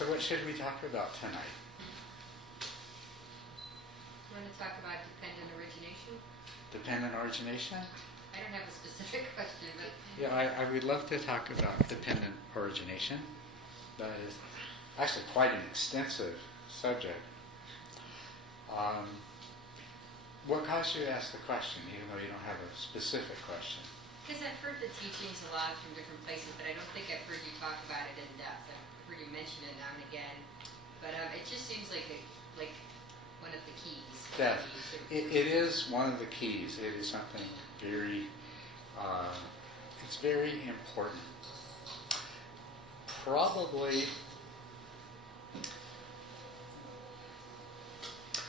So what should we talk about tonight? You want to talk about dependent origination? Dependent origination? I don't have a specific question, but... Yeah, I would love to talk about dependent origination. That is actually quite an extensive subject. What caused you to ask the question, even though you don't have a specific question? Because I've heard the teachings a lot from different places, but I don't think I've heard you talk about it in depth. I've heard you mention it now and again. But it just seems like one of the keys. Yeah, it is one of the keys. It is something very, it's very important. Probably,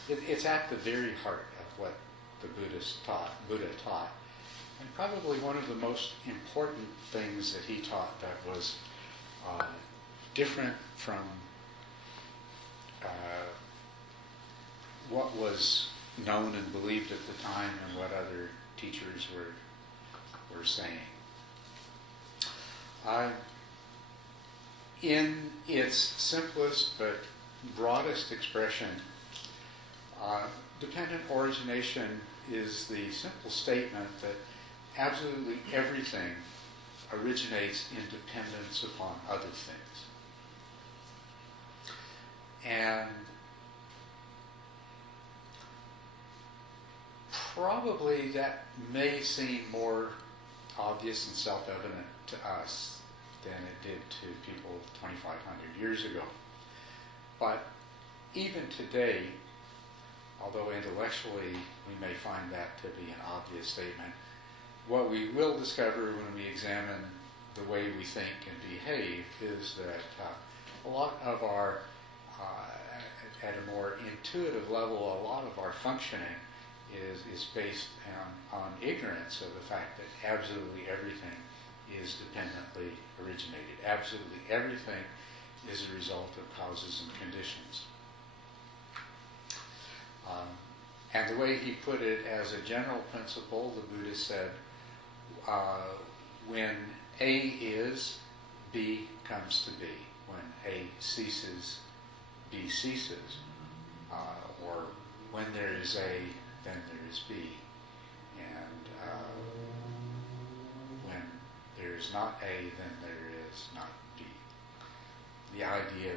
it's at the very heart of what the Buddha taught. And probably one of the most important things that he taught that was different from what was known and believed at the time and what other teachers were saying. In its simplest but broadest expression, dependent origination is the simple statement that absolutely everything originates in dependence upon other things. And probably that may seem more obvious and self-evident to us than it did to people 2,500 years ago. But even today, although intellectually we may find that to be an obvious statement, what we will discover when we examine the way we think and behave is that a lot of our, at a more intuitive level, a lot of our functioning is based on ignorance of the fact that absolutely everything is dependently originated. Absolutely everything is a result of causes and conditions. And the way he put it as a general principle, the Buddha said, when A is, B comes to be. When A ceases, B ceases. Or when there is A, then there is B. And when there is not A, then there is not B. The idea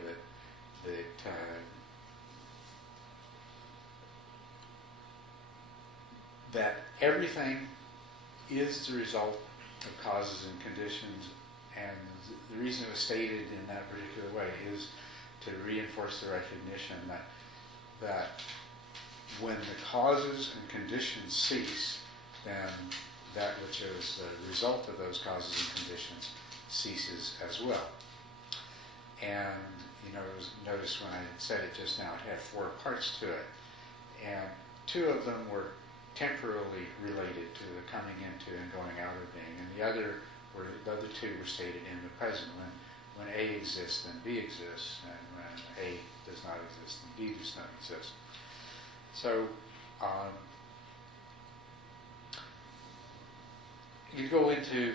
that everything is the result of causes and conditions, and the reason it was stated in that particular way is to reinforce the recognition that when the causes and conditions cease, then that which is the result of those causes and conditions ceases as well. And notice when I said it just now, it had 4 parts to it, and 2 of them were temporally related to the coming into and going out of being, and the other 2 were stated in the present. When A exists, then B exists, and when A does not exist, then B does not exist. So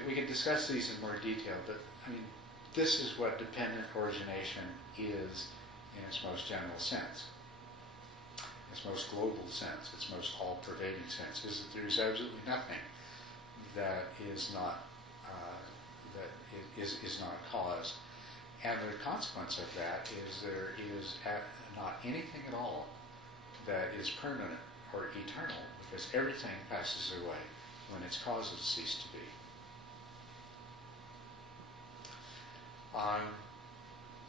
we can discuss these in more detail, but I mean, this is what dependent origination is in its most general sense. Its most global sense, its most all-pervading sense, is that there is absolutely nothing that is not caused, and the consequence of that is there is not anything at all that is permanent or eternal, because everything passes away when its causes cease to be.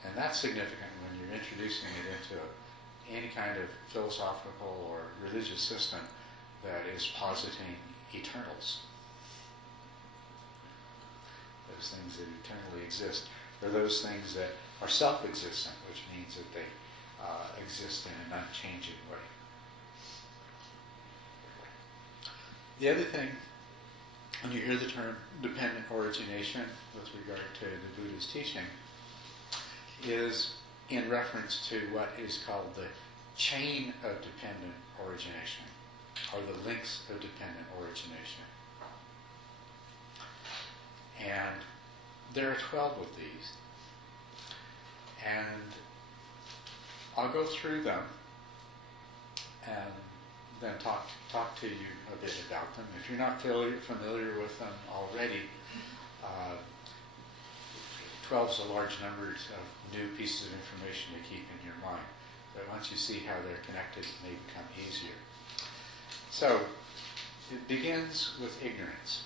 And that's significant when you're introducing it into any kind of philosophical or religious system that is positing eternals. Those things that eternally exist, or those things that are self-existent, which means that they exist in an unchanging way. The other thing, when you hear the term dependent origination with regard to the Buddha's teaching, is in reference to what is called the chain of dependent origination, or the links of dependent origination. And there are 12 of these. And I'll go through them and then talk to you a bit about them. If you're not familiar with them already, 12 is a large number of new pieces of information to keep in your mind. But once you see how they're connected, it may become easier. So, it begins with ignorance.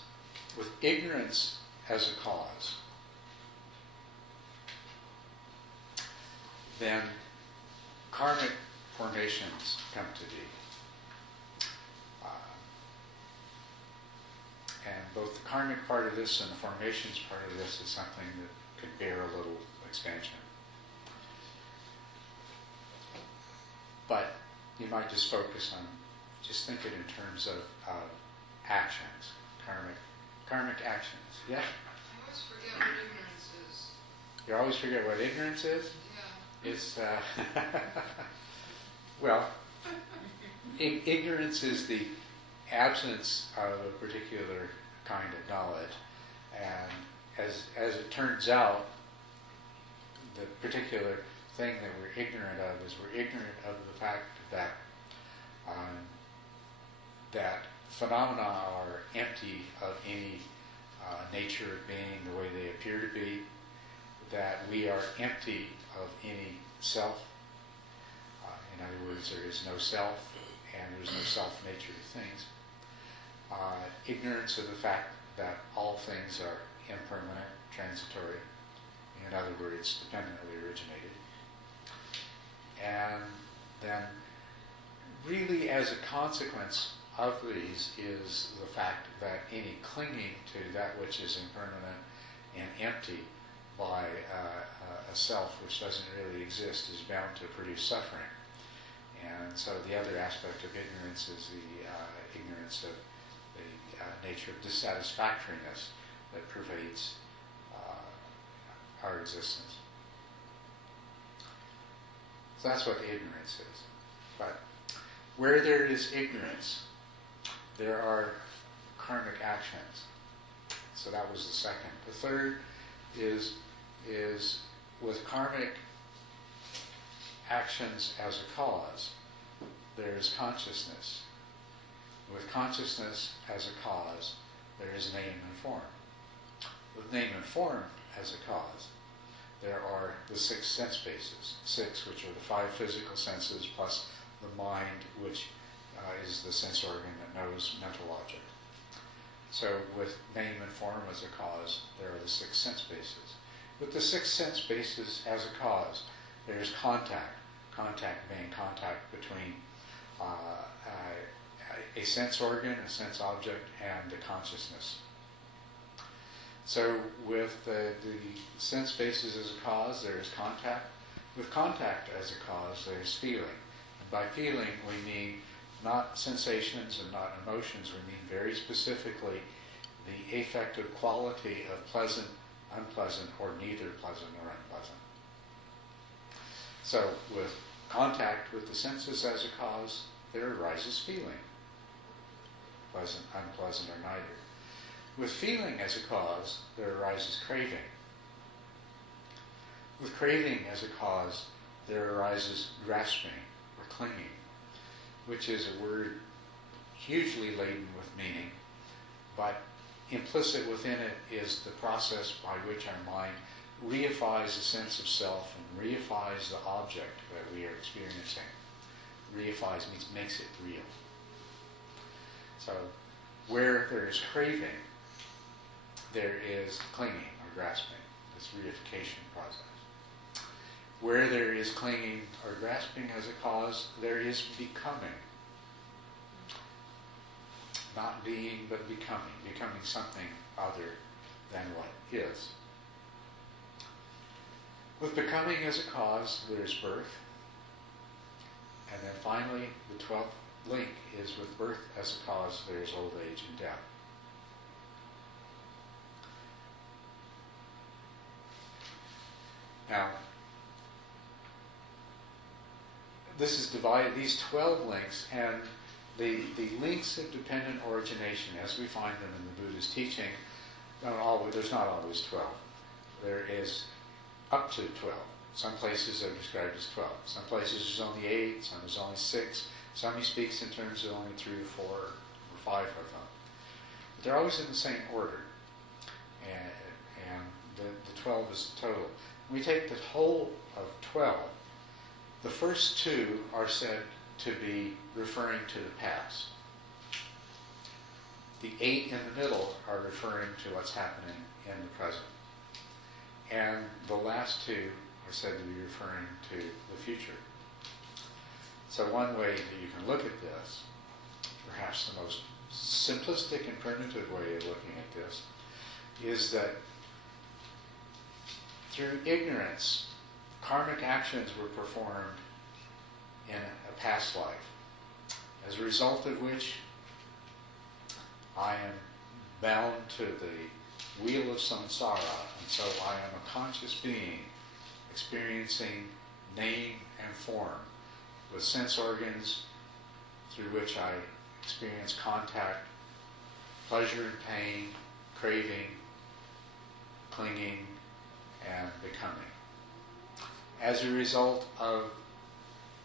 With ignorance as a cause. Then karmic formations come to be. And both the karmic part of this and the formations part of this is something that could bear a little expansion. But you might just focus on, just think it in terms of actions, karmic actions. Yeah? I always forget what ignorance is. You always forget what ignorance is? Yeah. It's, well, ignorance is the absence of a particular kind of knowledge. And as it turns out, the particular thing that we're ignorant of is we're ignorant of the fact that that phenomena are empty of any nature of being the way they appear to be, that we are empty of any self. In other words, there is no self, and there's no self-nature to things. Ignorance of the fact that all things are impermanent, transitory, in other words, dependently originated. And then, really as a consequence of these is the fact that any clinging to that which is impermanent and empty by a self which doesn't really exist is bound to produce suffering. And so the other aspect of ignorance is the ignorance of the nature of dissatisfactoriness that pervades our existence. So that's what ignorance is. But where there is ignorance, there are karmic actions. So that was the second. The third is with karmic actions as a cause, there is consciousness. With consciousness as a cause, there is name and form. With name and form as a cause, there are the 6 sense bases. 6, which are the 5 physical senses, plus the mind, which is the sense organ that knows mental object. So with name and form as a cause, there are the 6 sense bases. With the 6 sense bases as a cause, there is contact. Contact being contact between a sense organ, a sense object, and the consciousness. So with the sense bases as a cause, there is contact. With contact as a cause, there is feeling. And by feeling, we mean not sensations and not emotions. We mean very specifically the affective quality of pleasant, unpleasant, or neither pleasant nor unpleasant. So with contact with the senses as a cause, there arises feeling. Pleasant, unpleasant, or neither. With feeling as a cause, there arises craving. With craving as a cause, there arises grasping or clinging, which is a word hugely laden with meaning, but implicit within it is the process by which our mind reifies a sense of self and reifies the object that we are experiencing. Reifies means makes it real. So, where there is craving, there is clinging or grasping, this reification process. Where there is clinging or grasping as a cause, there is becoming. Not being, but becoming. Becoming something other than what is. With becoming as a cause, there is birth. And then finally, the 12th link is with birth as a cause, there is old age and death. Now, this is divided, these 12 links, and the links of dependent origination, as we find them in the Buddha's teaching, there's not always 12. There is up to 12. Some places are described as 12. Some places there's only 8, some there's only 6. Some he speaks in terms of only 3 or 4 or 5 of them. But they're always in the same order. And the 12 is the total. When we take the whole of 12, the first 2 are said to be referring to the past. The 8 in the middle are referring to what's happening in the present. And the last 2 are said to be referring to the future. So one way that you can look at this, perhaps the most simplistic and primitive way of looking at this, is that through ignorance, karmic actions were performed in a past life, as a result of which I am bound to the wheel of samsara, and so I am a conscious being experiencing name and form with sense organs through which I experience contact, pleasure and pain, craving, clinging, and becoming. As a result of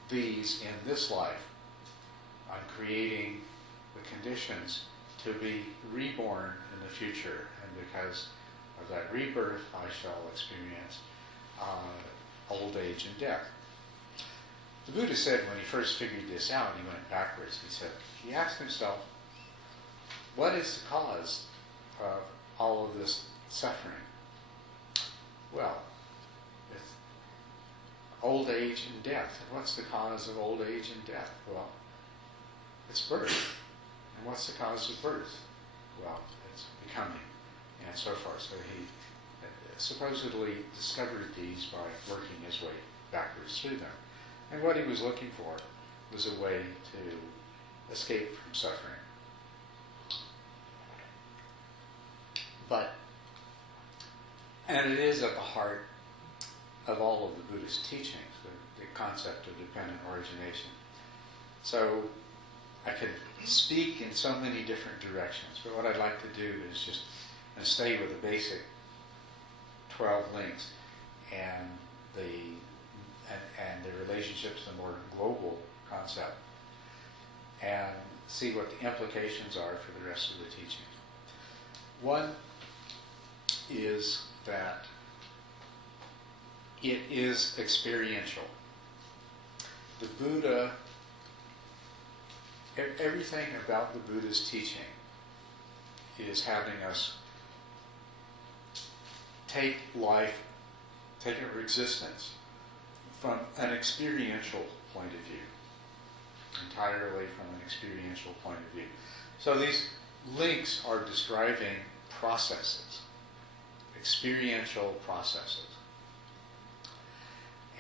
these in this life, I'm creating the conditions to be reborn in the future, and because of that rebirth, I shall experience old age and death. The Buddha said when he first figured this out, he went backwards. He asked himself, what is the cause of all of this suffering? Well, it's old age and death. And what's the cause of old age and death? Well, it's birth. And what's the cause of birth? Well, it's becoming, and so forth. So he supposedly discovered these by working his way backwards through them. And what he was looking for was a way to escape from suffering. And it is at the heart of all of the Buddhist teachings, the concept of dependent origination. So I could speak in so many different directions, but what I'd like to do is just stay with the basic 12 links and the relationship to the more global concept, and see what the implications are for the rest of the teachings. One is that it is experiential. The Buddha, everything about the Buddha's teaching is having us take life, take our existence from an experiential point of view, entirely from an experiential point of view. So these links are describing processes, experiential processes.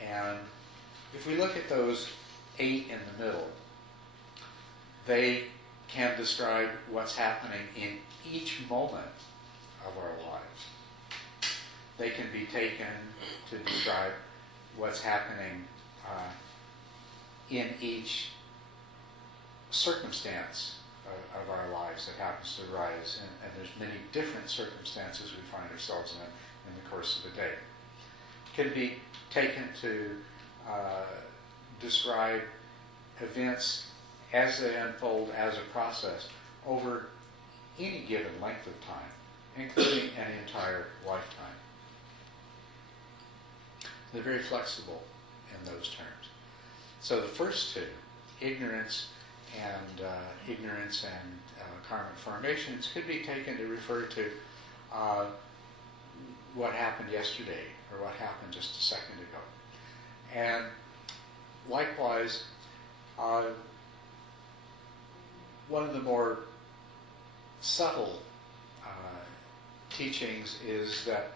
And if we look at those 8 in the middle, they can describe what's happening in each moment of our lives. They can be taken to describe what's happening in each circumstance of our lives that happens to arise. And there's many different circumstances we find ourselves in the course of a day. Can be taken to describe events as they unfold as a process over any given length of time, including an entire lifetime. They're very flexible in those terms. So the first two, ignorance and karmic formations, could be taken to refer to what happened yesterday or what happened just a second ago. And likewise, one of the more subtle teachings is that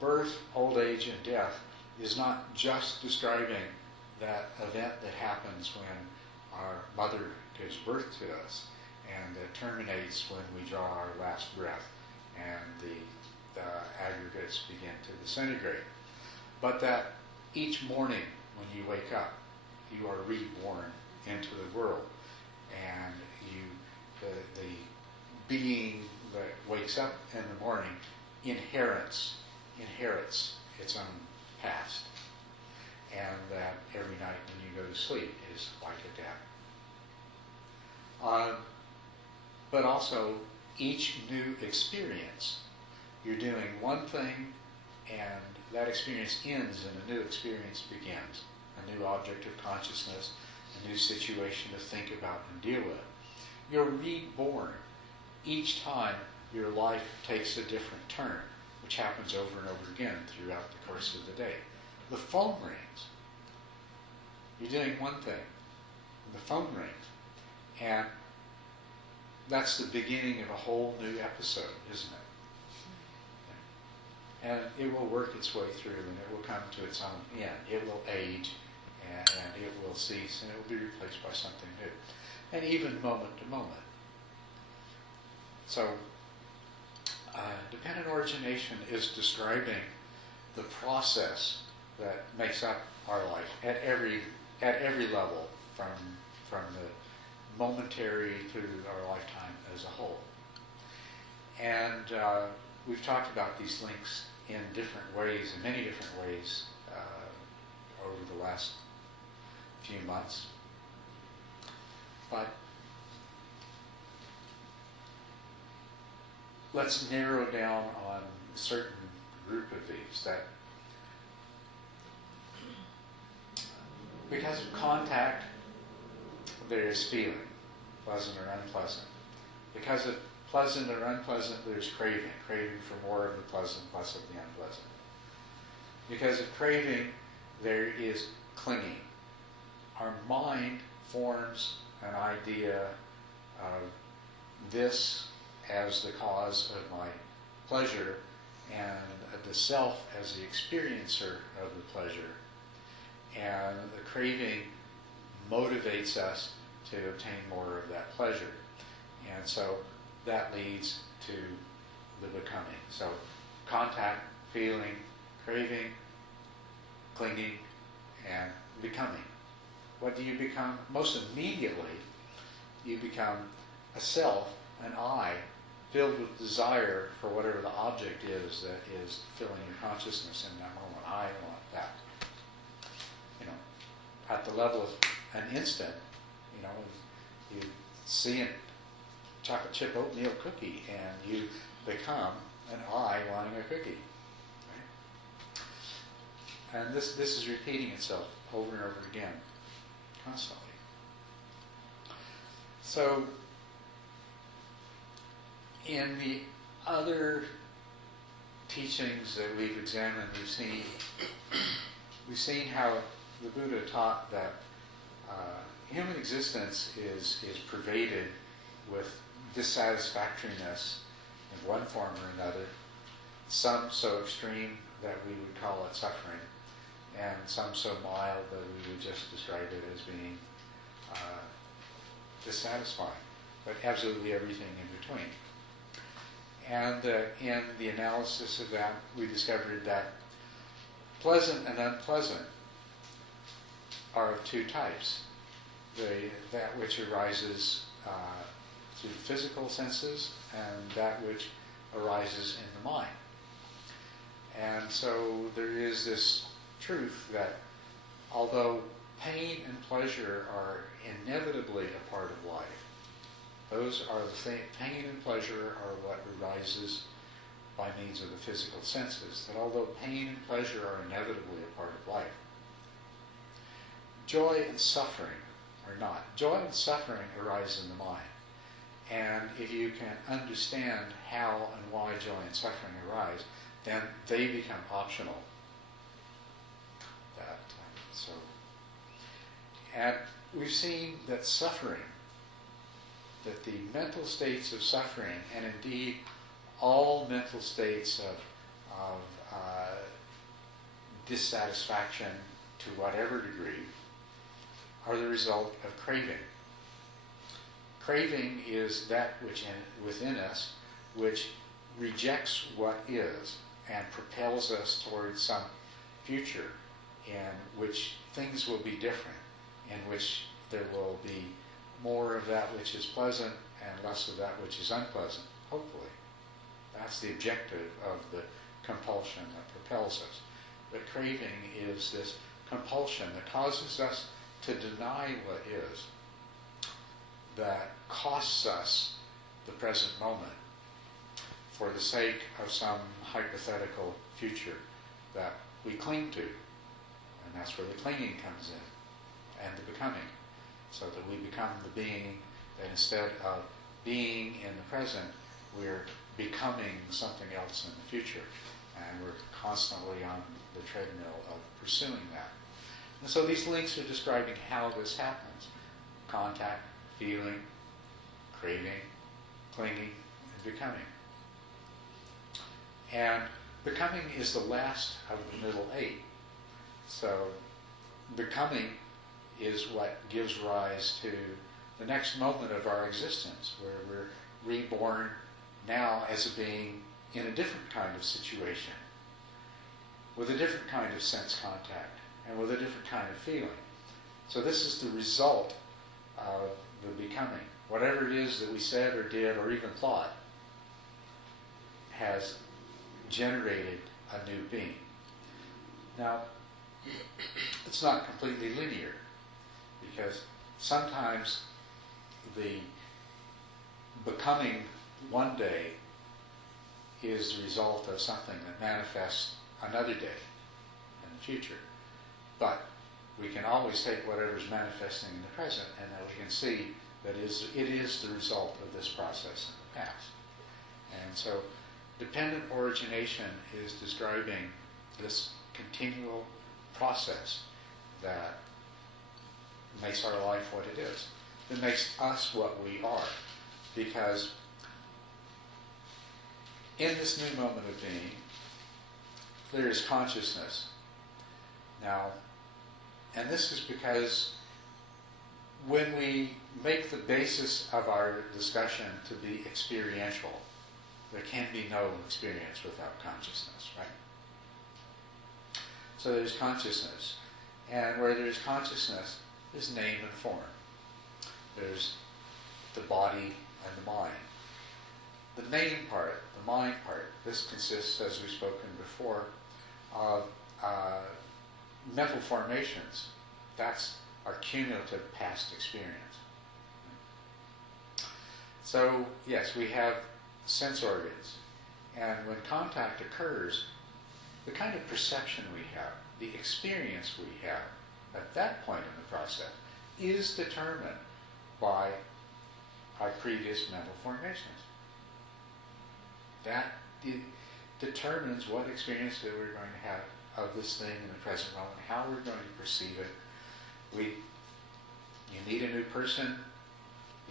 birth, old age, and death is not just describing that event that happens when our mother gives birth to us and that terminates when we draw our last breath and the aggregates begin to disintegrate. But that each morning when you wake up, you are reborn into the world, and the being that wakes up in the morning inherits inherits its own past, and that every night when you go to sleep is like a death. But also, each new experience, you're doing one thing, and that experience ends and a new experience begins. A new object of consciousness, a new situation to think about and deal with. You're reborn each time your life takes a different turn, which happens over and over again throughout the course of the day. The phone rings. You're doing one thing. The phone rings. And that's the beginning of a whole new episode, isn't it? And it will work its way through, and it will come to its own end. It will age, and it will cease, and it will be replaced by something new. And even moment to moment. So, dependent origination is describing the process that makes up our life at every level, from the momentary through our lifetime as a whole. And we've talked about these links in different ways, in many different ways, over the last few months. But let's narrow down on a certain group of these. That because of contact, there is feeling, pleasant or unpleasant. Because of pleasant or unpleasant, there's craving for more of the pleasant, less of the unpleasant. Because of craving, there is clinging. Our mind forms an idea of this as the cause of my pleasure, and the self as the experiencer of the pleasure. And the craving motivates us to obtain more of that pleasure. And so that leads to the becoming. So contact, feeling, craving, clinging, and becoming. What do you become? Most immediately, you become a self, an I, filled with desire for whatever the object is that is filling your consciousness in that moment. I want that. At the level of an instant, you see a chocolate chip oatmeal cookie, and you become an I wanting a cookie. Right? And this is repeating itself over and over again, constantly. So, in the other teachings that we've examined, we've seen how the Buddha taught that human existence is pervaded with dissatisfactoriness in one form or another, some so extreme that we would call it suffering, and some so mild that we would just describe it as being dissatisfying, but absolutely everything in between. And in the analysis of that, we discovered that pleasant and unpleasant are of two types. That which arises through the physical senses, and that which arises in the mind. And so there is this truth that although pain and pleasure are inevitably a part of life, those are the same. Pain and pleasure are what arises by means of the physical senses. That although pain and pleasure are inevitably a part of life, joy and suffering are not. Joy and suffering arise in the mind. And if you can understand how and why joy and suffering arise, then they become optional. And we've seen that suffering, that the mental states of suffering, and indeed all mental states of dissatisfaction to whatever degree, are the result of craving. Craving is that which within us which rejects what is and propels us towards some future in which things will be different, in which there will be more of that which is pleasant and less of that which is unpleasant, hopefully. That's the objective of the compulsion that propels us. But craving is this compulsion that causes us to deny what is, that costs us the present moment for the sake of some hypothetical future that we cling to. And that's where the clinging comes in, and the becoming. So that we become the being that instead of being in the present, we're becoming something else in the future. And we're constantly on the treadmill of pursuing that. And so these links are describing how this happens. Contact, feeling, craving, clinging, and becoming. And becoming is the last of the middle 8. So becoming is what gives rise to the next moment of our existence, where we're reborn now as a being in a different kind of situation, with a different kind of sense contact, and with a different kind of feeling. So this is the result of the becoming. Whatever it is that we said or did or even thought has generated a new being. Now, it's not completely linear, because sometimes the becoming one day is the result of something that manifests another day in the future. But we can always take whatever's manifesting in the present, and that we can see that it is the result of this process in the past. And so dependent origination is describing this continual process that makes our life what it is, that makes us what we are. Because in this new moment of being, there is consciousness. Now, and this is because when we make the basis of our discussion to be experiential, there can be no experience without consciousness, right? So there's consciousness. And where there's consciousness, there's name and form. There's the body and the mind. The name part, the mind part, this consists, as we've spoken before, of mental formations. That's our cumulative past experience. So, yes, we have sense organs. And when contact occurs, the kind of perception we have, the experience we have at that point in the process is determined by our previous mental formations. That determines what experience that we're going to have of this thing in the present moment, how we're going to perceive it. You meet a new person,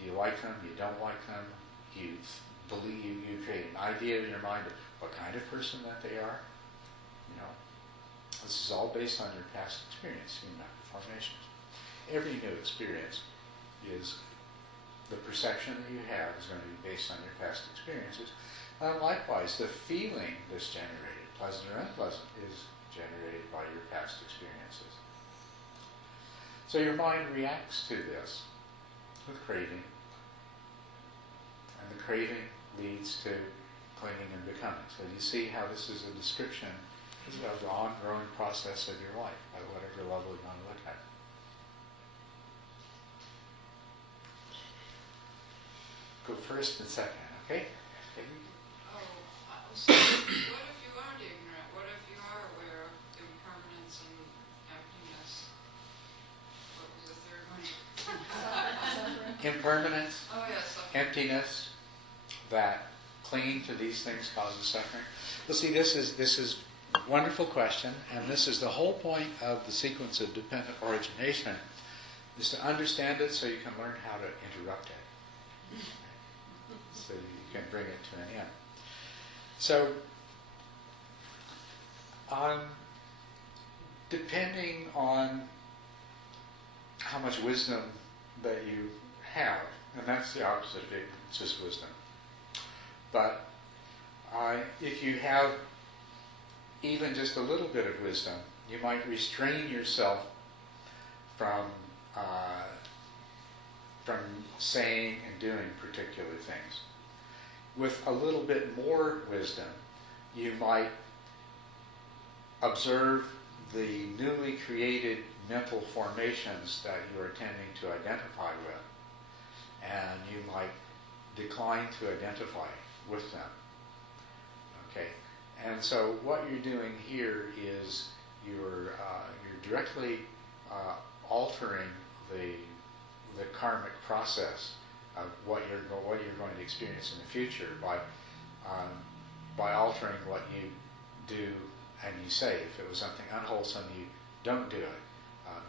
you like them, you don't like them, you believe, you create an idea in your mind of what kind of person that they are. You know, this is all based on your past experience in mental formations. Every new experience is the perception that you have is going to be based on your past experiences. And likewise, the feeling that's generated, pleasant or unpleasant, is generated by your past experiences. So your mind reacts to this with craving, and the craving leads to clinging and becoming. So you see how this is a description of the ongoing process of your life, at whatever level you want to look at. Go first and second, okay? So what if you aren't ignorant? What if you are aware of impermanence and emptiness? What was the third one? Impermanence, Oh, yes. emptiness, that clinging to these things causes suffering. Well, see, this is a wonderful question, and this is the whole point of the sequence of dependent origination, is to understand it so you can learn how to interrupt it, so you can bring it to an end. So, depending on how much wisdom that you have, and that's the opposite of ignorance, it's just wisdom. But if you have even just a little bit of wisdom, you might restrain yourself from saying and doing particular things. With a little bit more wisdom, you might observe the newly created mental formations that you are tending to identify with, and you might decline to identify with them. Okay, and so what you're doing here is you're directly altering the karmic process of what you're going to experience in the future by altering what you do and you say. If it was something unwholesome, you don't do it.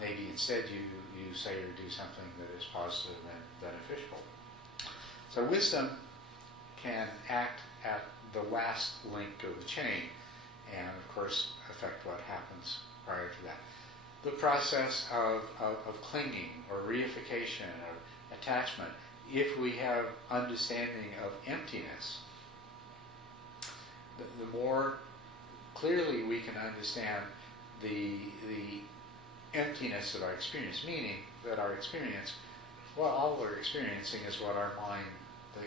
Maybe instead you say or do something that is positive and beneficial. So wisdom can act at the last link of the chain and, of course, affect what happens prior to that. The process of clinging or reification or attachment, if we have understanding of emptiness, the more clearly we can understand the emptiness of our experience, meaning that our experience, well, all we're experiencing is what our mind, the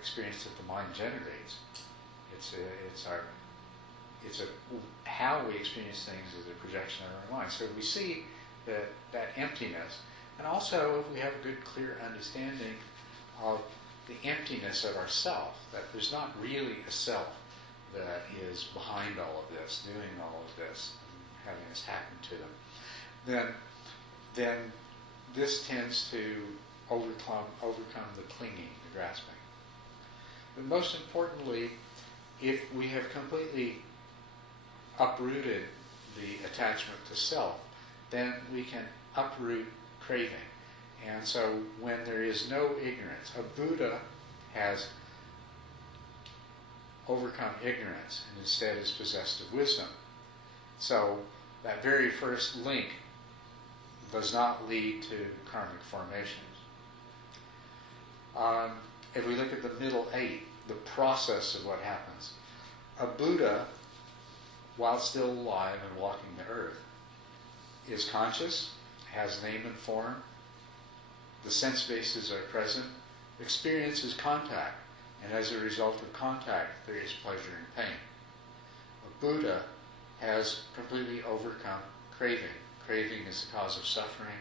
experience that the mind generates. How we experience things is a projection of our mind. So we see that emptiness, and also if we have a good, clear understanding of the emptiness of ourself, that there's not really a self that is behind all of this, doing all of this, and having this happen to them, then this tends to overcome the clinging, the grasping. But most importantly, if we have completely uprooted the attachment to self, then we can uproot craving. And so when there is no ignorance, a Buddha has overcome ignorance and instead is possessed of wisdom. So that very first link does not lead to karmic formations. If we look at the middle eight, the process of what happens, a Buddha, while still alive and walking the earth, is conscious, has name and form, the sense bases are present, experiences contact, and as a result of contact, there is pleasure and pain. A Buddha has completely overcome craving. Craving is the cause of suffering,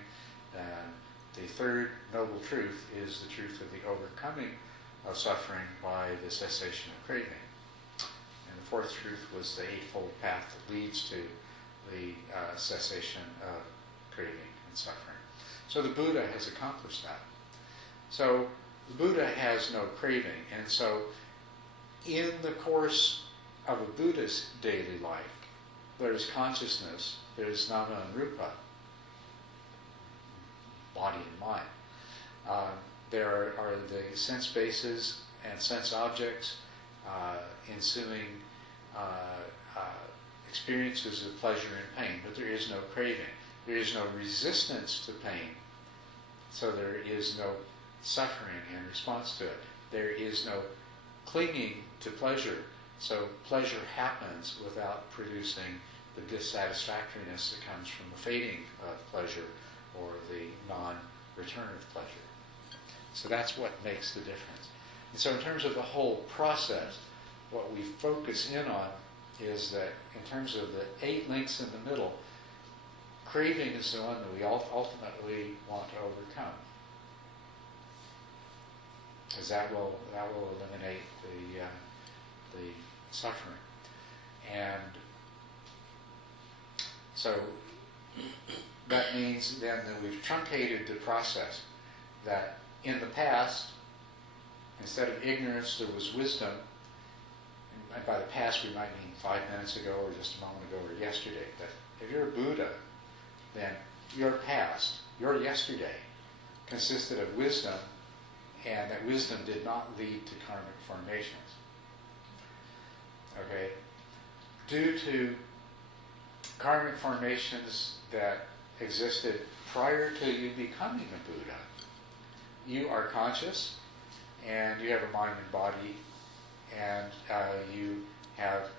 and the third noble truth is the truth of the overcoming of suffering by the cessation of craving. And the fourth truth was the Eightfold Path that leads to the cessation of craving and suffering. So the Buddha has accomplished that. So the Buddha has no craving, and so in the course of a Buddha's daily life, there is consciousness, there is nama and rupa, body and mind. There are the sense bases and sense objects, ensuing experiences of pleasure and pain, but there is no craving. There is no resistance to pain, so there is no suffering in response to it. There is no clinging to pleasure, so pleasure happens without producing the dissatisfactoriness that comes from the fading of pleasure or the non-return of pleasure. So that's what makes the difference. And so in terms of the whole process, what we focus in on is that in terms of the 8 links in the middle, craving is the one that we ultimately want to overcome, because that will eliminate the suffering. And so that means then that we've truncated the process, that in the past, instead of ignorance, there was wisdom. And by the past, we might mean 5 minutes ago or just a moment ago or yesterday. But if you're a Buddha, then your past, your yesterday, consisted of wisdom, and that wisdom did not lead to karmic formations. Okay? Due to karmic formations that existed prior to you becoming a Buddha, you are conscious, and you have a mind and body, and you have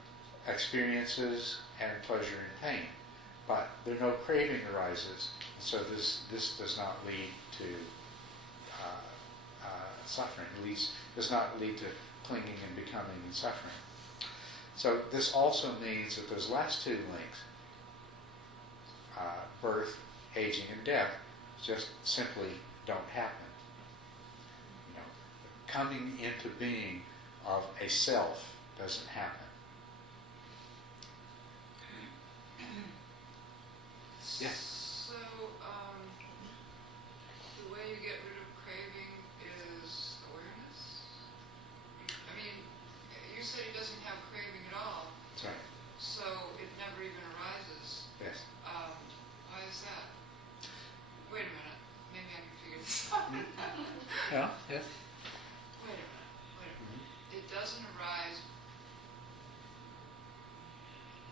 experiences and pleasure and pain. But no craving arises, so this does not lead to suffering, at least does not lead to clinging and becoming and suffering. So this also means that those last two links, birth, aging, and death, just simply don't happen. You know, coming into being of a self doesn't happen. Yes? So, the way you get rid of craving is awareness? I mean, you said he doesn't have craving at all, That's right. so it never even arises. Yes. Why is that? Wait a minute, maybe I can figure this out. Yeah, yes. Wait a minute. It doesn't arise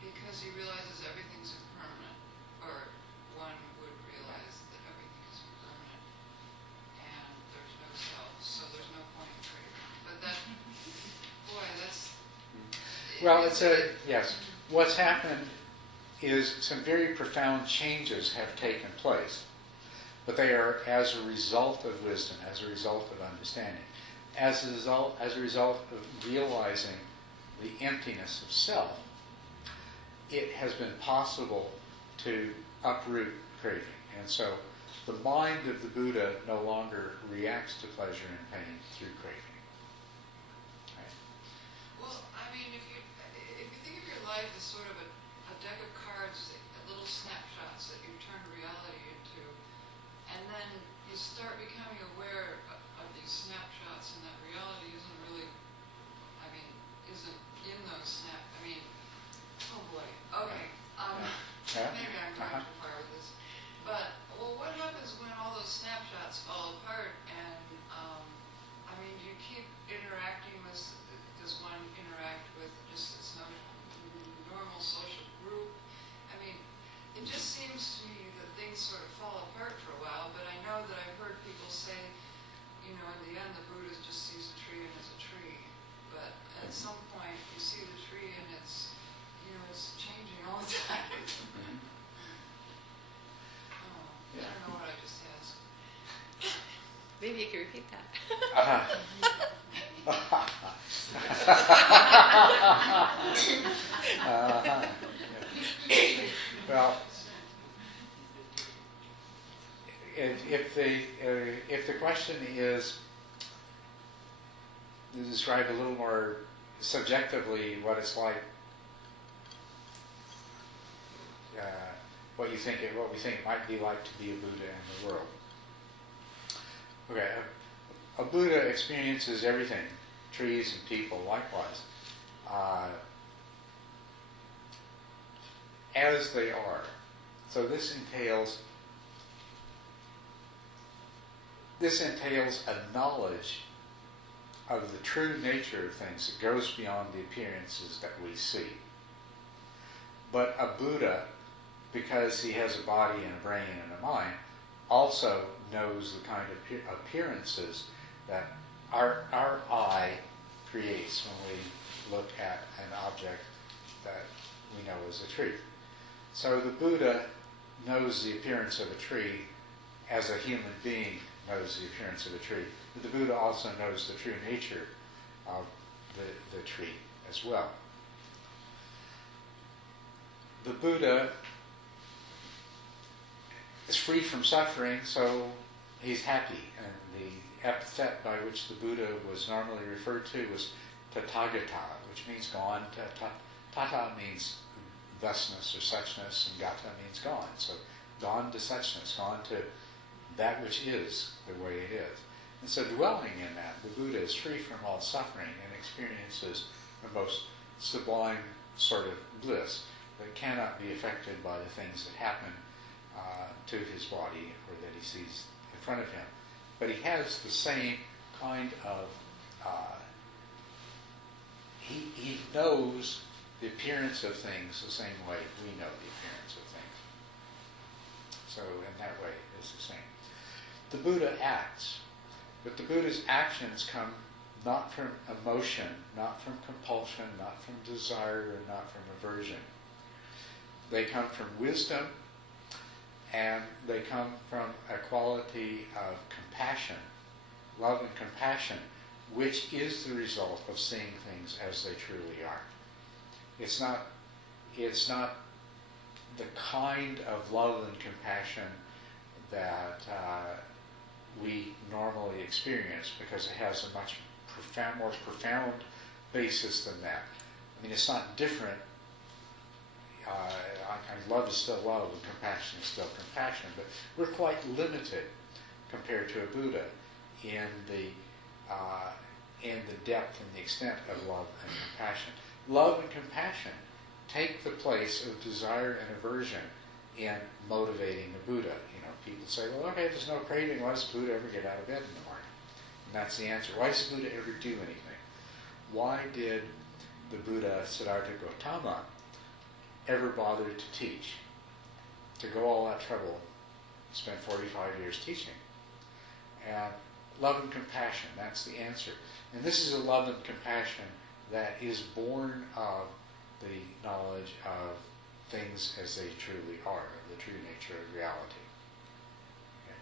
because he realizes everything's impermanent, or one would realize that everything is impermanent, and there's no self, so there's no point in craving. But that, boy, that's... Well, yes. What's happened is some very profound changes have taken place, but they are as a result of wisdom, as a result of understanding, as a result of realizing the emptiness of self. It has been possible to uproot craving, and so the mind of the Buddha no longer reacts to pleasure and pain through craving. Right? Well, I mean, if you think of your life as sort of a deck of cards, little snapshots that you turn reality into, and then you start becoming aware of these snapshots, and that reality isn't really, I mean, isn't in those I mean, oh boy, okay, Yeah. maybe I'm going too far with this, but, well, what happens when all those snapshots fall apart, and, I mean, do you keep interacting with, does one interact with just its normal social group? I mean, it just seems to me that things sort of fall apart for a while, but I know that I've heard people say, you know, in the end the Buddha just sees a tree and it's a tree, but at some point you see the tree and it's, you know, it's changing all the time. I don't know what I just asked. Maybe you can repeat that. Well, if the question is to describe a little more subjectively what it's like, what we think it might be like to be a Buddha in the world. Okay, a Buddha experiences everything, trees and people likewise, as they are. So this entails a knowledge of the true nature of things that goes beyond the appearances that we see. But a Buddha, because he has a body and a brain and a mind, also knows the kind of appearances that our eye creates when we look at an object that we know is a tree. So the Buddha knows the appearance of a tree as a human being knows the appearance of a tree. But the Buddha also knows the true nature of the tree as well. The Buddha is free from suffering, so he's happy. And the epithet by which the Buddha was normally referred to was Tathagata, which means gone. Tata means thusness or suchness, and gata means gone. So gone to suchness, gone to that which is the way it is. And so dwelling in that, the Buddha is free from all suffering and experiences the most sublime sort of bliss that cannot be affected by the things that happen to his body or that he sees in front of him. But he has the same kind of, he knows the appearance of things the same way we know the appearance of things. So in that way it's the same. The Buddha acts, but the Buddha's actions come not from emotion, not from compulsion, not from desire, or not from aversion. They come from wisdom, and they come from a quality of compassion, love and compassion, which is the result of seeing things as they truly are. It's not the kind of love and compassion that we normally experience, because it has a much more profound basis than that. I mean, it's not different. Love is still love and compassion is still compassion, but we're quite limited compared to a Buddha in the depth and the extent of love and compassion. Love and compassion take the place of desire and aversion in motivating the Buddha. You know, people say, well, okay, there's no craving. Why does Buddha ever get out of bed in the morning? And that's the answer. Why does Buddha ever do anything? Why did the Buddha Siddhartha Gautama ever bother to teach? To go all that trouble, spend 45 years teaching. And love and compassion, that's the answer. And this is a love and compassion that is born of the knowledge of things as they truly are, of the true nature of reality. Okay?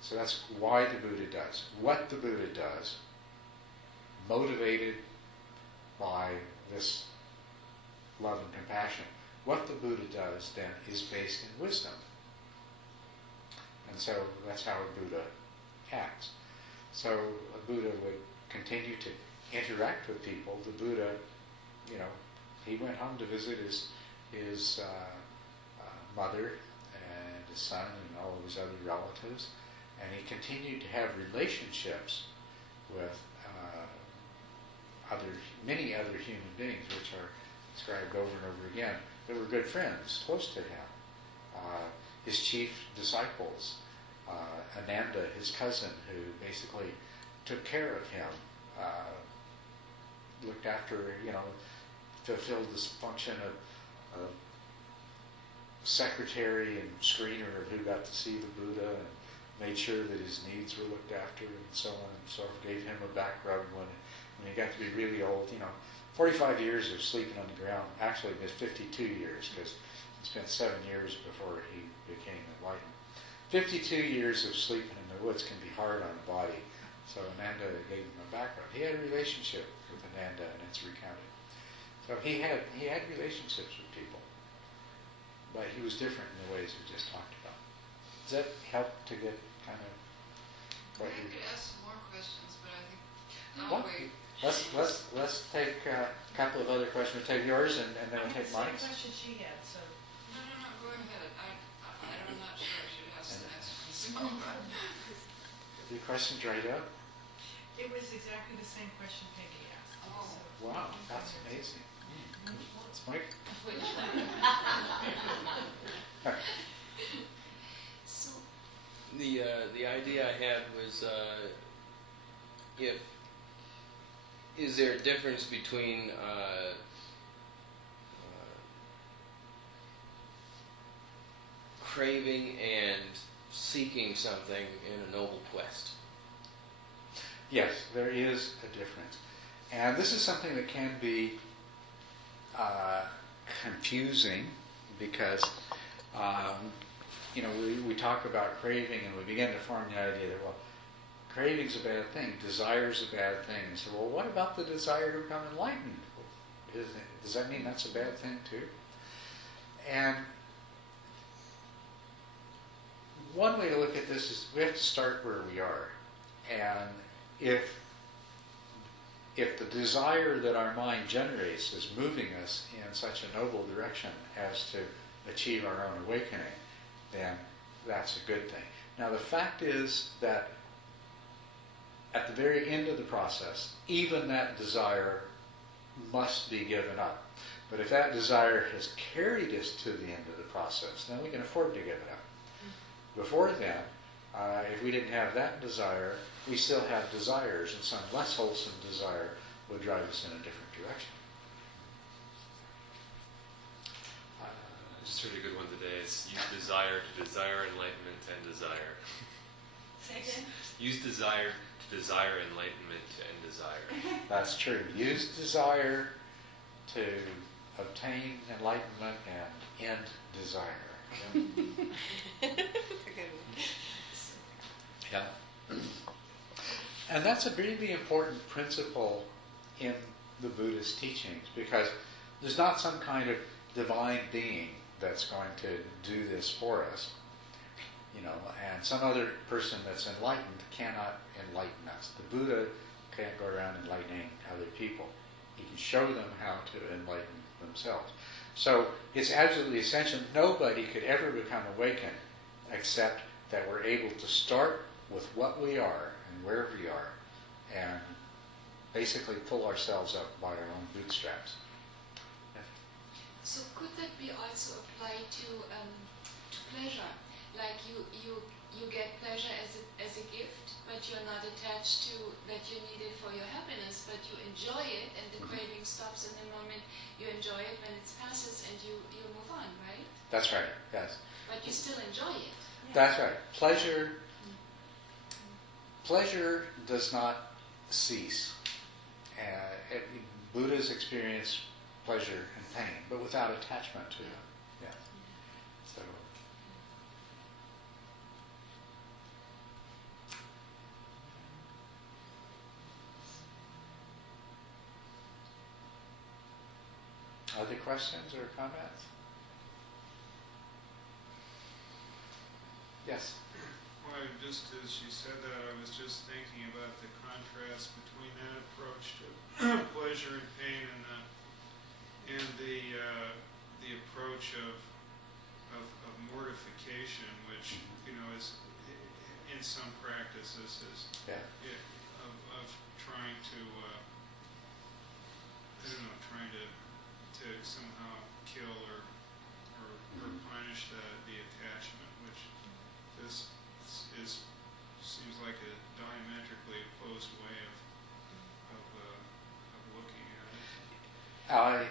So that's why the Buddha does. What the Buddha does, motivated by this love and compassion, what the Buddha does then is based in wisdom. And so that's how a Buddha acts. So a Buddha would continue to interact with people. The Buddha, you know, he went home to visit his mother and his son and all of his other relatives, and he continued to have relationships with many other human beings, which are described over and over again, that were good friends, close to him. His chief disciples, Ananda, his cousin, who basically took care of him, looked after, fulfilled this function of secretary and screener of who got to see the Buddha, and made sure that his needs were looked after, and so on and so forth. Gave him a back rub when he got to be really old. 45 years of sleeping on the ground. Actually, it was 52 years, because he spent 7 years before he became enlightened. 52 years of sleeping in the woods can be hard on the body. So Ananda gave him a back rub. He had a relationship with Ananda, and it's recounted. So he had relationships with people, but he was different in the ways we just talked about. Does that help to get kind of what I you? could ask some more questions, but I think What? wait. Let's take a couple of other questions. We'll take yours, and then we'll take Same Mike's. question she had, so. No, go ahead. I'm not sure I should ask the next one. Your question's right up. It was exactly the same question Peggy asked. Oh. so- Wow, that's amazing. It's Mike. So the idea I had was is there a difference between craving and seeking something in a noble quest? Yes, there is a difference. And this is something that can be confusing, because we talk about craving, and we begin to form the idea that, well, craving's a bad thing, desire's a bad thing. And so, well, what about the desire to become enlightened? Does that mean that's a bad thing too? And one way to look at this is we have to start where we are. And if the desire that our mind generates is moving us in such a noble direction as to achieve our own awakening, then that's a good thing. Now, the fact is that at the very end of the process, even that desire must be given up. But if that desire has carried us to the end of the process, then we can afford to give it up. Before then, if we didn't have that desire, we still have desires, and some less wholesome desire would drive us in a different direction. I just heard a good one today. It's use desire to desire enlightenment and desire. Say again? Use desire to desire enlightenment and desire. That's true. Use desire to obtain enlightenment and end desire. Yeah. And that's a really important principle in the Buddhist teachings, because there's not some kind of divine being that's going to do this for us, you know, and some other person that's enlightened cannot enlighten us. The Buddha can't go around enlightening other people. He can show them how to enlighten themselves. So it's absolutely essential. Nobody could ever become awakened except that we're able to start with what we are and where we are and basically pull ourselves up by our own bootstraps. So could that be also applied to pleasure? Like you get pleasure as a gift, but you're not attached to that you need it for your happiness, but you enjoy it, and the craving stops in the moment you enjoy it. When it passes, and you move on, right? That's right. Yes. But you still enjoy it. That's right. Pleasure does not cease. Buddhas experience pleasure and pain, but without attachment to it. Yeah. So. Other questions or comments? Yes. Well, just as you said that, I was just thinking about the contrast between that approach to pleasure and pain and the approach of mortification, which is in some practices is of trying to trying to somehow kill or punish the attachment, which this seems like a diametrically opposed way of looking at it.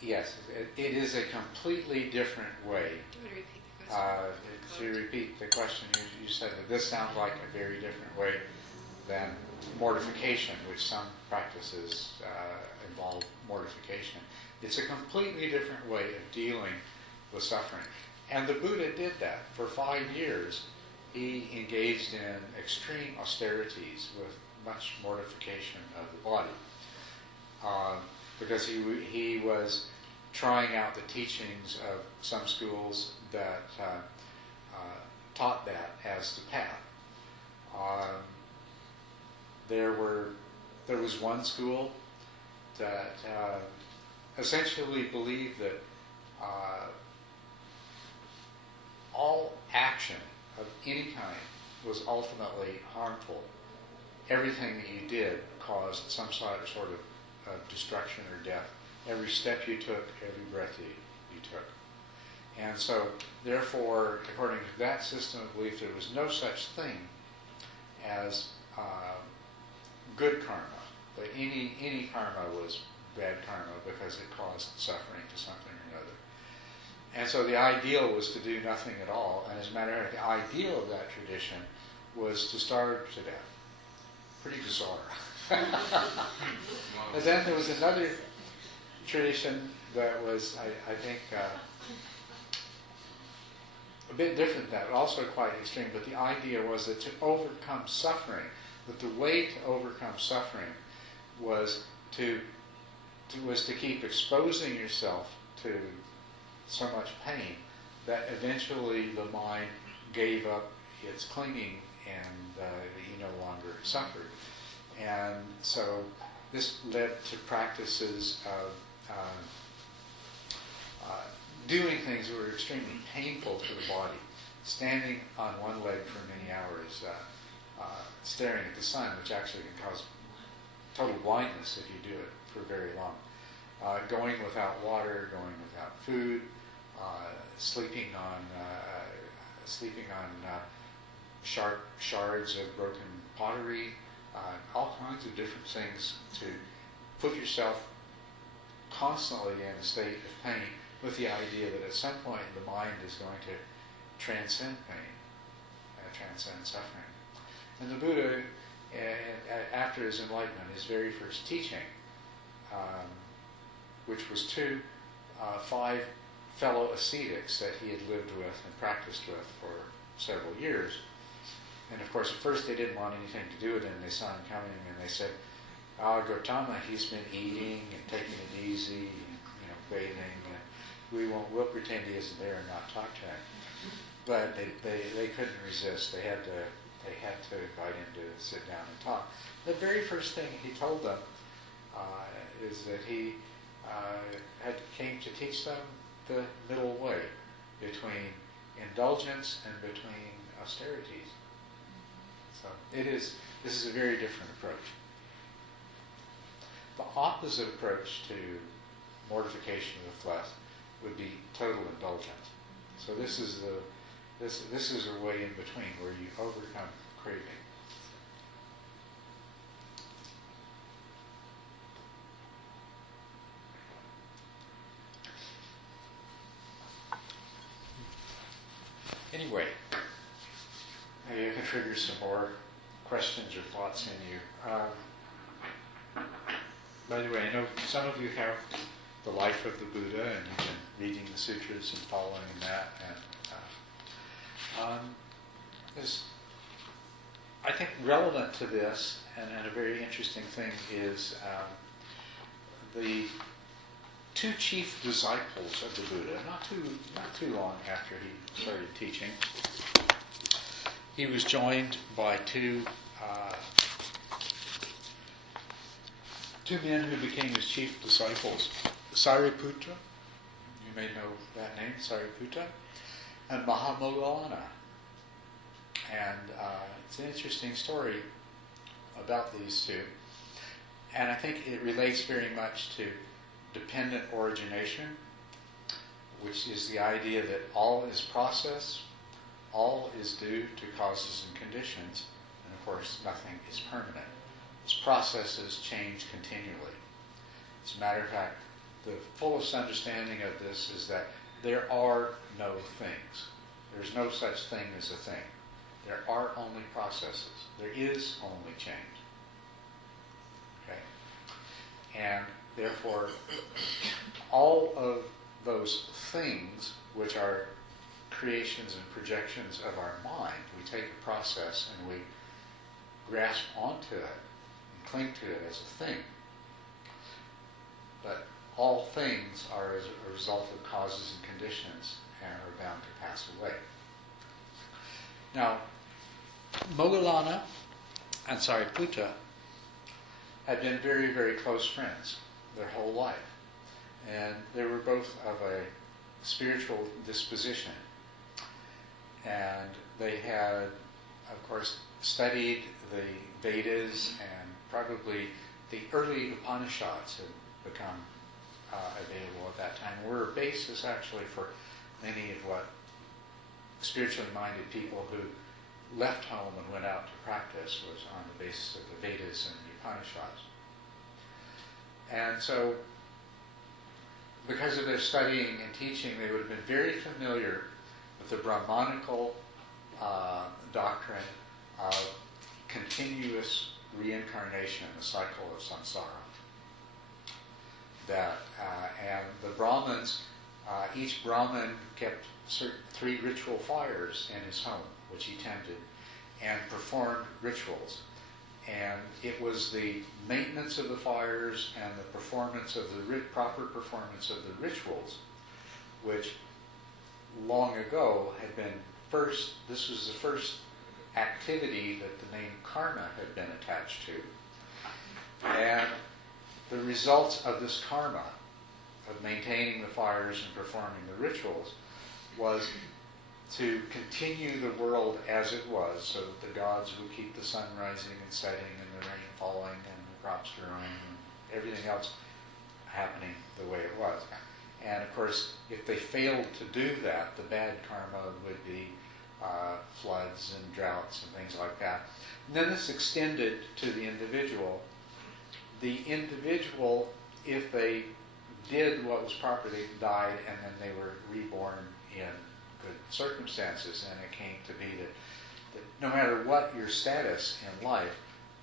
Yes, it is a completely different way. Do you repeat the question? To repeat the question, you said that this sounds like a very different way than mortification, which some practices involve mortification. It's a completely different way of dealing with suffering. And the Buddha did that. For 5 years, he engaged in extreme austerities with much mortification of the body. Because he was trying out the teachings of some schools that taught that as the path. There was one school that essentially believed that all action of any kind was ultimately harmful. Everything that you did caused some sort of destruction or death. Every step you took, every breath you took. And so, therefore, according to that system of belief, there was no such thing as good karma. But any karma was bad karma because it caused suffering to something or another. And so the ideal was to do nothing at all. And as a matter of fact, the ideal of that tradition was to starve to death. Pretty bizarre. And then there was another tradition that was, I think, a bit different than that, also quite extreme. But the idea was that to overcome suffering, that the way to overcome suffering was to keep exposing yourself to so much pain that eventually the mind gave up its clinging and you no longer suffered. And so this led to practices of doing things that were extremely painful to the body, standing on one leg for many hours, staring at the sun, which actually can cause total blindness if you do it for very long, going without water, going without food, sleeping on sharp shards of broken pottery, all kinds of different things to put yourself constantly in a state of pain with the idea that at some point the mind is going to transcend pain, transcend suffering. And the Buddha, after his enlightenment, his very first teaching, which was to 5 fellow ascetics that he had lived with and practiced with for several years. And of course, at first they didn't want anything to do with him. They saw him coming and they said, Gautama, he's been eating and taking it easy, and, bathing, and we'll pretend he isn't there and not talk to him. But they couldn't resist. They had to invite him to sit down and talk. The very first thing he told them is that he came to teach them the middle way between indulgence and between austerities. So this is a very different approach. The opposite approach to mortification of the flesh would be total indulgence. So this is a way in between where you overcome craving. Anyway, maybe I can trigger some more questions or thoughts in you. By the way, I know some of you have the life of the Buddha, and you've been reading the sutras and following that. And I think relevant to this, and a very interesting thing, is the two chief disciples of the Buddha, not too long after he started teaching. He was joined by two men who became his chief disciples, Sariputta, you may know that name, Sariputta, and Mahamoggallana. And it's an interesting story about these two. And I think it relates very much to dependent origination, which is the idea that all is process, all is due to causes and conditions, and of course nothing is permanent. Its processes change continually. As a matter of fact, the fullest understanding of this is that there are no things. There's no such thing as a thing. There are only processes. There is only change. Okay? And therefore, all of those things which are creations and projections of our mind, we take a process and we grasp onto it and cling to it as a thing. But all things are as a result of causes and conditions and are bound to pass away. Now, Moggallana and Sariputta had been very, very close friends their whole life. And they were both of a spiritual disposition. And they had, of course, studied the Vedas, and probably the early Upanishads had become available at that time. Were a basis actually for many of what spiritually minded people who left home and went out to practice was on the basis of the Vedas and the Upanishads. And so, because of their studying and teaching, they would have been very familiar with the Brahmanical doctrine of continuous reincarnation, the cycle of samsara. And the Brahmins, each Brahmin kept 3 ritual fires in his home, which he tended, and performed rituals. And it was the maintenance of the fires and the performance of the proper performance of the rituals, which long ago had been this was the first activity that the name karma had been attached to. And the results of this karma, of maintaining the fires and performing the rituals, was to continue the world as it was, so that the gods would keep the sun rising and setting and the rain falling and the crops growing and everything else happening the way it was. And of course, if they failed to do that, the bad karma would be floods and droughts and things like that. And then this extended to the individual. The individual, if they did what was proper, they died, and then they were reborn in good circumstances. And it came to be that no matter what your status in life,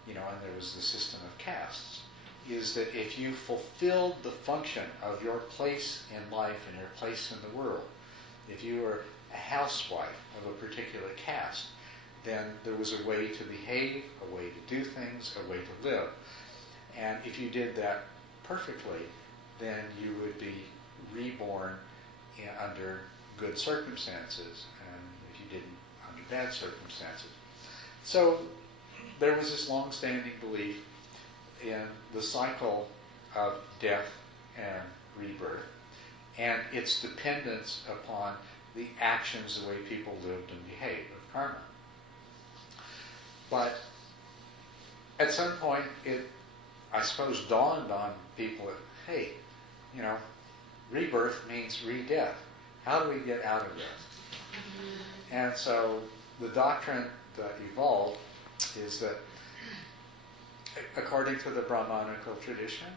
and there was the system of castes, is that if you fulfilled the function of your place in life and your place in the world, if you were a housewife of a particular caste, then there was a way to behave, a way to do things, a way to live. And if you did that perfectly, then you would be reborn under good circumstances, and if you didn't, under bad circumstances. So there was this long-standing belief in the cycle of death and rebirth, and its dependence upon the actions, the way people lived and behaved, of karma. But at some point, it, I suppose, dawned on people that, hey, you know, rebirth means re-death. How do we get out of this? And so the doctrine that evolved is that, according to the Brahmanical tradition,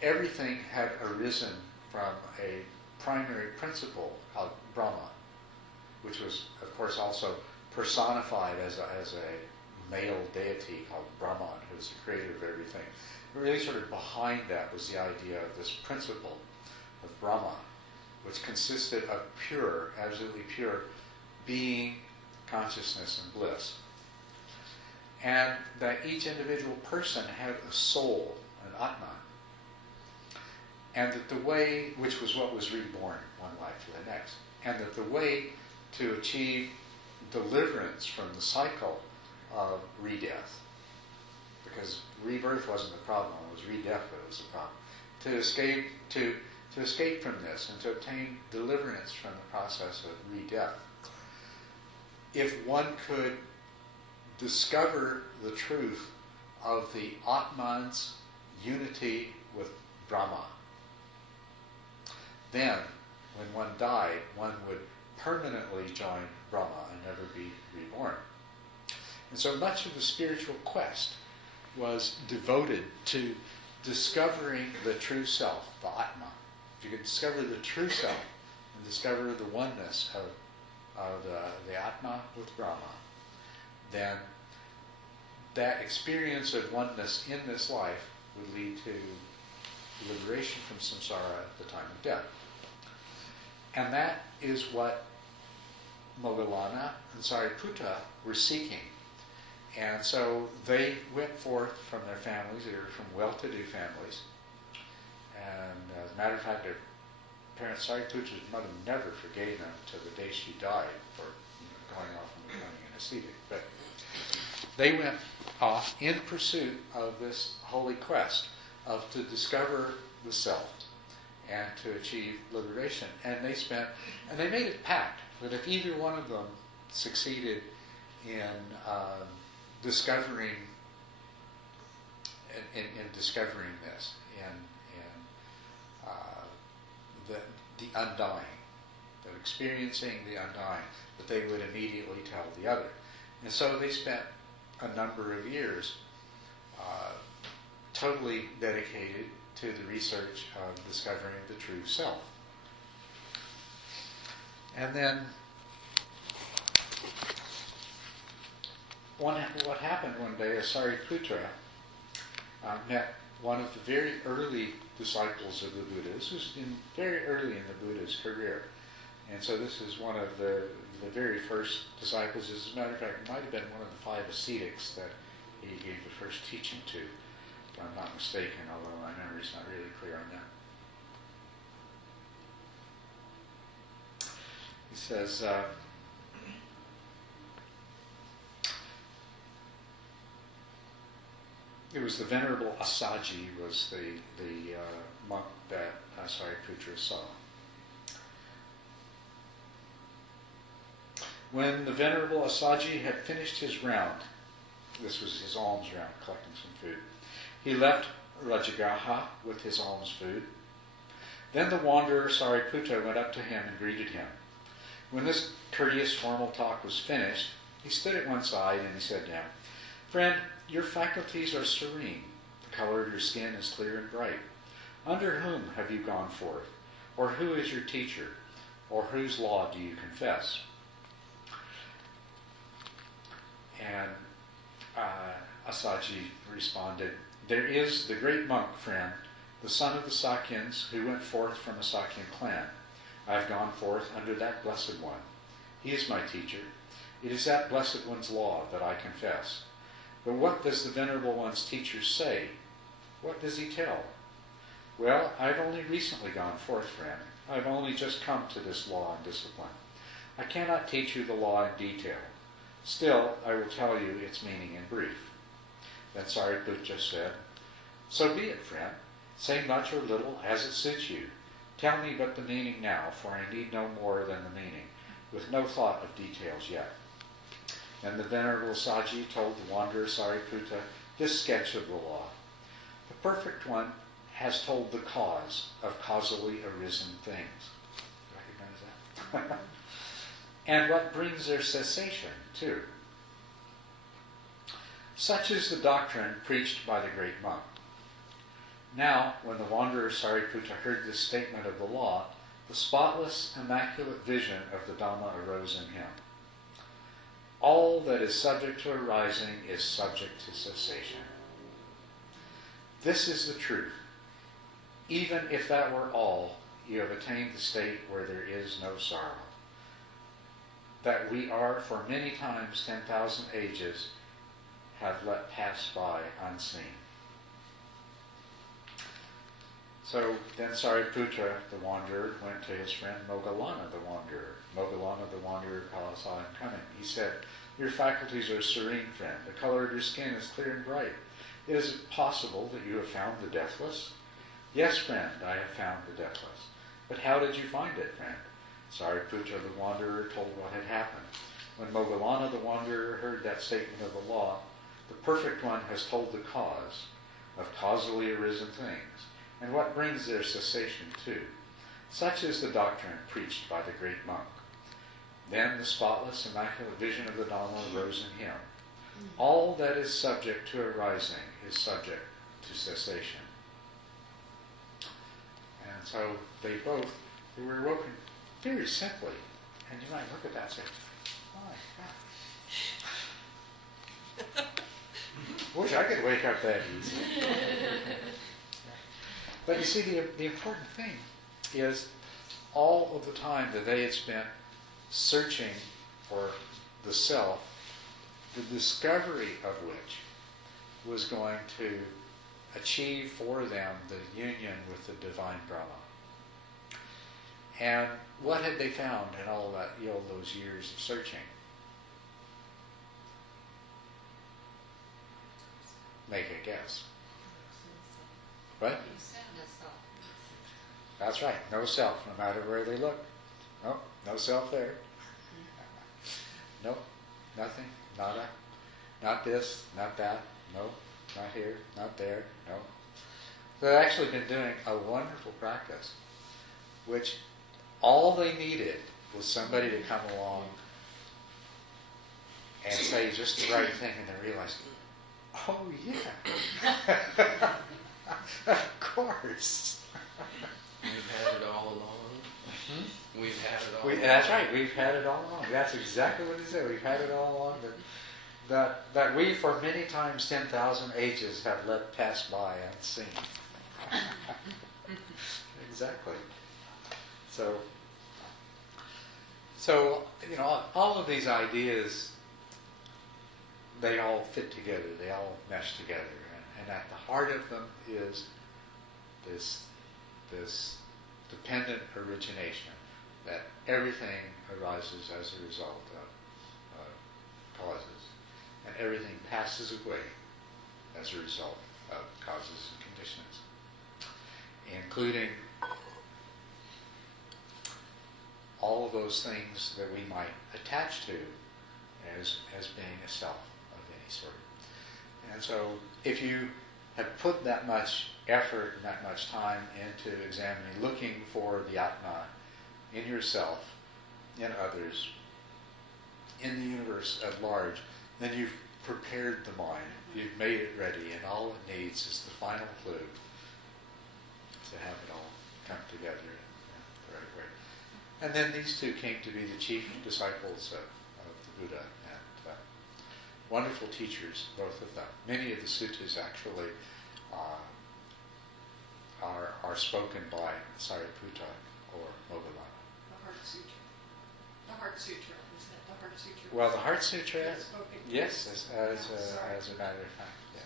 everything had arisen from a primary principle called Brahma, which was, of course, also personified as a male deity called Brahman, who is the creator of everything. But really sort of behind that was the idea of this principle of Brahma, which consisted of pure, absolutely pure being, consciousness, and bliss. And that each individual person had a soul, an Atman. And that the way, which was what was reborn one life to the next, and that the way to achieve deliverance from the cycle of re-death, because rebirth wasn't the problem, it was re-death that was the problem, to escape from this and to obtain deliverance from the process of re-death. If one could discover the truth of the Atman's unity with Brahma, then, when one died, one would permanently join Brahma and never be reborn. And so much of the spiritual quest was devoted to discovering the true self, the Atma. If you could discover the true self and discover the oneness of the Atma with Brahma, then that experience of oneness in this life would lead to liberation from samsara at the time of death. And that is what Moggallana and Sariputta were seeking. And so they went forth from their families. They were from well-to-do families. And as a matter of fact, their parents, Sariputta's mother, never forgave them until the day she died for going off and becoming an ascetic. But they went off in pursuit of this holy quest to discover the self and to achieve liberation. And they made a pact that if either one of them succeeded in discovering this, the undying, that experiencing the undying, that they would immediately tell the other. And so they spent a number of years totally dedicated to the research of discovering the true self. And then what happened one day is Sariputta met one of the very early disciples of the Buddha. This was very early in the Buddha's career. And so this is one of the very first disciples. As a matter of fact, it might have been one of the 5 ascetics that he gave the first teaching to, if I'm not mistaken, although my memory's not really clear on that. He says, it was the Venerable Asaji was the monk that Sariputta saw. When the Venerable Asaji had finished his round, this was his alms round, collecting some food, he left Rajagaha with his alms food. Then the wanderer Sariputta went up to him and greeted him. When this courteous formal talk was finished, he stood at one side and he said to him, "Friend, your faculties are serene. The color of your skin is clear and bright. Under whom have you gone forth? Or who is your teacher? Or whose law do you confess?" And Asaji responded, "There is the great monk, friend, the son of the Sakyans, who went forth from a Sakyan clan. I have gone forth under that blessed one. He is my teacher. It is that blessed one's law that I confess. But what does the Venerable One's teacher say? What does he tell? Well, I've only recently gone forth, friend. I've only just come to this law and discipline. I cannot teach you the law in detail. Still, I will tell you its meaning in brief. Then Sariputta said, So be it, friend. Say much or little as it suits you. Tell me but the meaning now, for I need no more than the meaning, with no thought of details yet. And the Venerable Saji told the wanderer Sariputta this sketch of the law. The perfect one has told the cause of causally arisen things. Recognize that? And what brings their cessation, too. Such is the doctrine preached by the great monk. Now, when the wanderer Sariputta heard this statement of the law, the spotless, immaculate vision of the Dhamma arose in him. All that is subject to arising is subject to cessation. This is the truth. Even if that were all, you have attained the state where there is no sorrow. That we are for many times 10,000 ages have let pass by unseen. So then Sariputta, the wanderer, went to his friend Moggallana, the wanderer. Moggallana, the wanderer, saw him coming. He said, Your faculties are serene, friend. The color of your skin is clear and bright. Is it possible that you have found the deathless? Yes, friend, I have found the deathless. But how did you find it, friend? Sariputta, the wanderer, told what had happened. When Moggallana, the wanderer, heard that statement of the law, the perfect one has told the cause of causally arisen things, and what brings their cessation too. Such is the doctrine preached by the great monk. Then the spotless, immaculate vision of the Dhamma arose in him. All that is subject to arising is subject to cessation. And so they were awoken very simply. And you might look at that and say, my God. Wish I could wake up that easy. But you see, the important thing is all of the time that they had spent searching for the self, the discovery of which was going to achieve for them the union with the divine Brahma. And what had they found in all those years of searching? Make a guess. What? That's right. No self, no matter where they look. Nope, no self there. Nope, nothing, nada. Not this, not that. Nope, not here, not there. Nope. They've actually been doing a wonderful practice, which all they needed was somebody to come along and say just the right thing, and they realized, oh yeah, of course. We've had it all along. Hmm? We've had it all along. That's right, we've had it all along. That's exactly what he said. We've had it all along. That we for many times 10,000 ages have let pass by unseen. Exactly. So all of these ideas, they all fit together. They all mesh together, and at the heart of them is this dependent origination, that everything arises as a result of causes, and everything passes away as a result of causes and conditions, including all of those things that we might attach to as being a self of any sort. And so if you have put that much effort and that much time into examining, looking for the Atma in yourself, in others, in the universe at large, then you've prepared the mind, you've made it ready, and all it needs is the final clue to have it all come together in the right way. And then these two came to be the chief disciples of the Buddha, and wonderful teachers, both of them. Many of the suttas actually are spoken by Sariputta or Moggallana. The Heart Sutra. The Heart Sutra, isn't it? The Heart Sutra. Well, the Heart Sutra, That's spoken. yes, as a matter of fact. Yeah.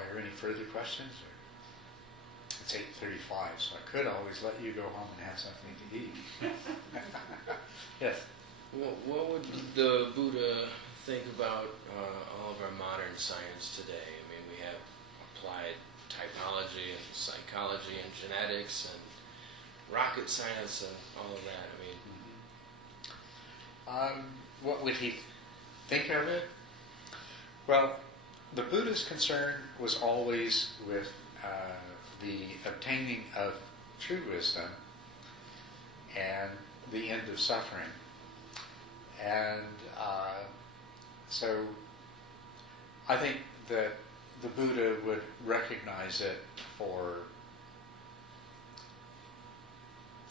are there any further questions? It's 8:35, so I could always let you go home and have something to eat. Yes. What would the Buddha think about all of our modern science today? I mean, we have applied typology and psychology and genetics and rocket science and all of that. I mean, What would he think of it? Well, the Buddha's concern was always with the obtaining of true wisdom and the end of suffering. And so I think that the Buddha would recognize it for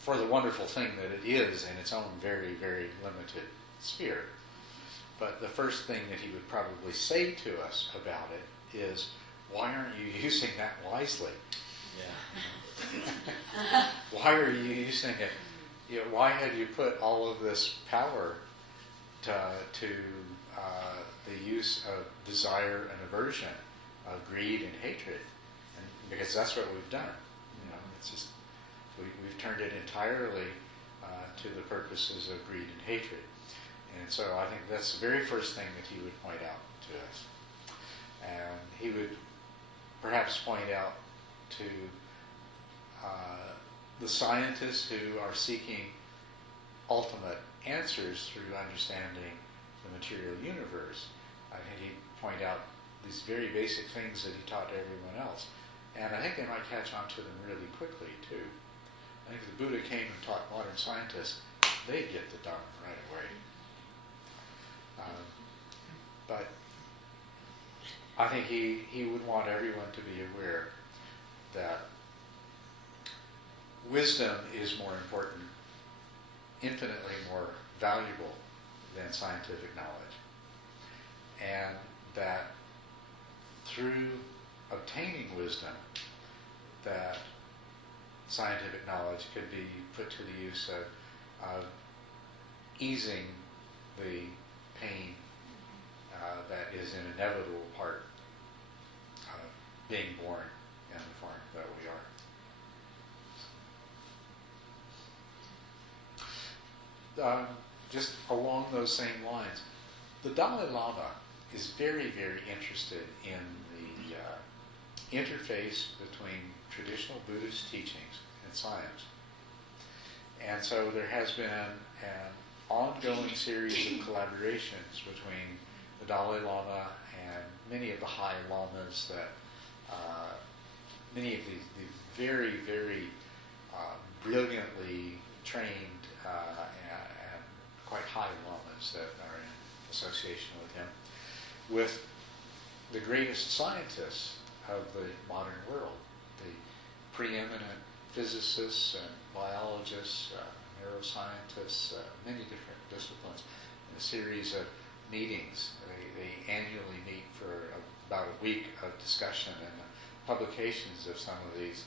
the wonderful thing that it is in its own very, very limited sphere. But the first thing that he would probably say to us about it is, why aren't you using that wisely? yeah. Why are you using it? Why have you put all of this power to the use of desire and aversion, of greed and hatred? And because that's what we've done. It's just we've turned it entirely to the purposes of greed and hatred. And so I think that's the very first thing that he would point out to us. And he would perhaps point out to the scientists who are seeking ultimate answers through understanding the material universe. I think he'd point out these very basic things that he taught to everyone else. And I think they might catch on to them really quickly, too. I think if the Buddha came and taught modern scientists, they'd get the Dharma right away. But I think he would want everyone to be aware that wisdom is more important, infinitely more valuable than scientific knowledge. And that through obtaining wisdom, that scientific knowledge could be put to the use of easing the pain that is an inevitable part of being born in the form that we are. Just along those same lines, the Dalai Lama is very, very interested in the interface between traditional Buddhist teachings and science. And so there has been an ongoing series of collaborations between the Dalai Lama and many of the high lamas that, many of the very, very brilliantly trained and quite high lamas that are in association with him, with the greatest scientists of the modern world, the preeminent physicists and biologists, neuroscientists, many different disciplines, in a series of meetings. They annually meet for about a week of discussion, and the publications of some of these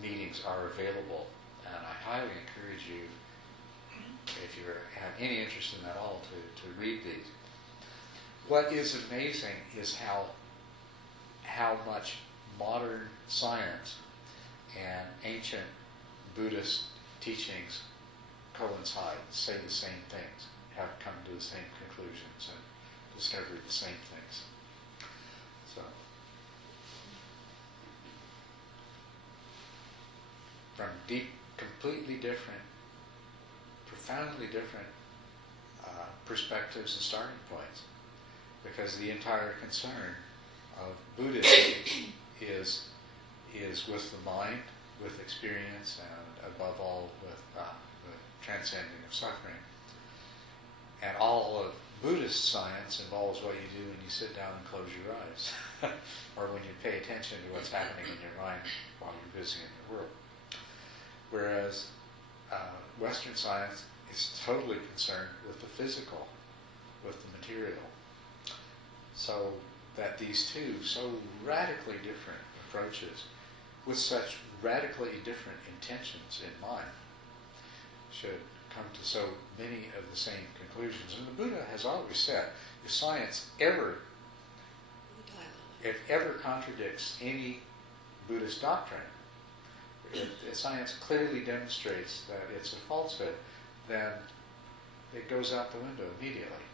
meetings are available. And I highly encourage you, if you have any interest in that at all, to read these. What is amazing is how much modern science and ancient Buddhist teachings coincide, say the same things, have come to the same conclusions and discovered the same things. So, from completely different, profoundly different perspectives and starting points, because the entire concern of Buddhism is with the mind, with experience, and above all with the transcending of suffering. And all of Buddhist science involves what you do when you sit down and close your eyes, or when you pay attention to what's happening in your mind while you're busy in your world. Whereas Western science is totally concerned with the physical, with the material. So that these two so radically different approaches, with such radically different intentions in mind, should come to so many of the same conclusions. And the Buddha has always said, if science ever if ever contradicts any Buddhist doctrine, if science clearly demonstrates that it's a falsehood, then it goes out the window immediately.